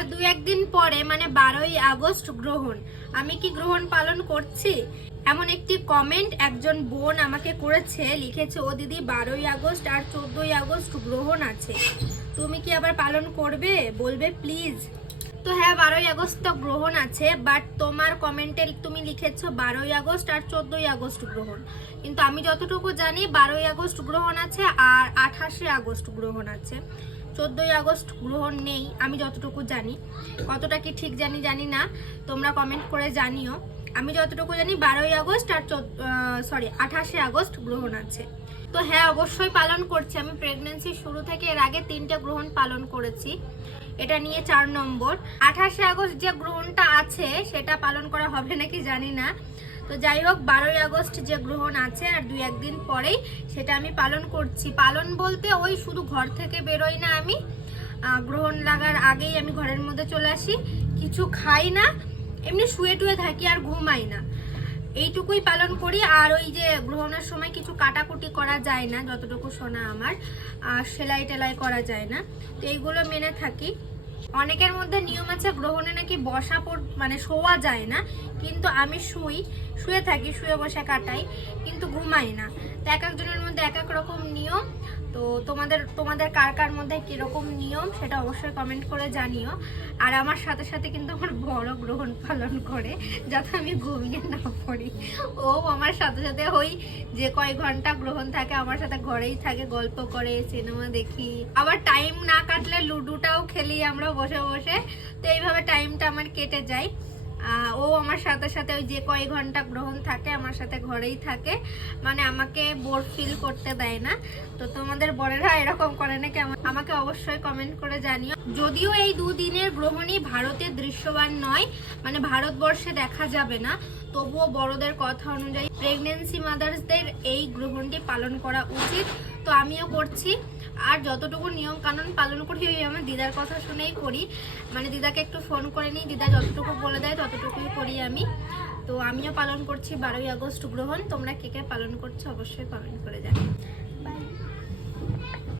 আর 2-1 দিন পরে মানে 12ই আগস্ট গ্রহণ। আমি কি গ্রহণ পালন করছি? এমন একটি কমেন্ট একজন বোন আমাকে করেছে, লিখেছে, ও দিদি 12ই আগস্ট আর 14ই আগস্ট গ্রহণ আছে, তুমি কি আবার পালন করবে, বলবে প্লিজ। তো হ্যাঁ, 12ই আগস্ট তো গ্রহণ আছে, বাট তোমার কমেন্টে তুমি লিখেছো 12ই আগস্ট আর 14ই আগস্ট গ্রহণ, কিন্তু আমি যতটুকু জানি 12ই আগস্ট গ্রহণ আছে আর 28শে আগস্ট গ্রহণ আছে। 14ই আগস্ট গ্রহণ নেই আমি যতটুকু জানি। কতটা কি ঠিক জানি না, তোমরা কমেন্ট করে জানিও। আমি যতটুকু জানি 12ই আগস্ট আর 28শে আগস্ট গ্রহণ আছে। তো হ্যাঁ, অবশ্যই পালন করছি। আমি প্রেগন্যান্সির শুরু থেকে এর আগে 3টে গ্রহণ পালন করেছি, এটা নিয়ে 4 নম্বর। 28শে আগস্ট যে গ্রহণটা আছে সেটা পালন করা হবে নাকি জানি না। তো যাই হোক, 12ই আগস্ট যে গ্রহণ আছে আর 2-1 দিন পরেই সেটা আমি পালন করছি। পালন বলতে ওই শুধু ঘর থেকে বেরোই না আমি, গ্রহণ লাগার আগেই আমি ঘরের মধ্যে চলে আসি, কিছু খাই না, এমনি শুয়ে টুয়ে থাকি আর ঘুমাই না, এইটুকুই পালন করি। আর ওই যে গ্রহণের সময় কিছু কাটাকুটি করা যায় না, যতটুকু শোনা আমার, সেলাই টেলাই করা যায় না, তো এইগুলো মেনে থাকি। অনেকের মধ্যে নিয়ম আছে গ্রহণে নাকি বসা মানে শোয়া যায় না, কিন্তু আমি শুয়ে থাকি, শুয়ে বসে কাটাই, কিন্তু ঘুমাই না। তো এক একজনের মধ্যে এক এক রকম নিয়ম। তো তোমাদের কার কার মধ্যে কিরকম নিয়ম সেটা অবশ্যই কমেন্ট করে জানিও। আর আমার সাথে সাথে কিন্তু আমার বড় গ্রহণ পালন করে, যাতে আমি ঘুমিয়ে না পড়ি। ও আমার সাথে সাথে ওই যে কয় ঘন্টা গ্রহণ থাকে আমার সাথে ঘরেই থাকে, গল্প করে, সিনেমা দেখি, আবার টাইম না কাটলে লুডোটাও খেলি আমরা বসে বসে। তো এইভাবে টাইমটা আমার কেটে যায়। ও আমার সাথে সাথে ওই যে কয় ঘন্টা গ্রহণ থাকে আমার সাথে ঘরেই থাকে, মানে আমাকে বোর ফিল করতে দেয় না। তো তোমাদের বড়েরা এরকম করে নাকি আমাকে অবশ্যই কমেন্ট করে জানিও। যদিও এই 2 দিনের গ্রহণই ভারতে দৃশ্যমান নয়, মানে ভারতবর্ষে দেখা যাবে না, তবুও বড়দের কথা অনুযায়ী প্রেগনেন্সি মাদার্সদের এই গ্রহণটি পালন করা উচিত। তো আমিও করছি। আর যতটুকু নিয়ম কানুন পালন করি ওই আমার দিদার কথা শুনেই করি, মানে দিদাকে একটু ফোন করে নিই, দিদা যতটুকু বলে দেয় ততটুকুই করি আমি। তো আমিও পালন করছি 12ই আগস্ট গ্রহণ। তোমরা কে কে পালন করছো অবশ্যই কমেন্ট করে জানিও। বাই।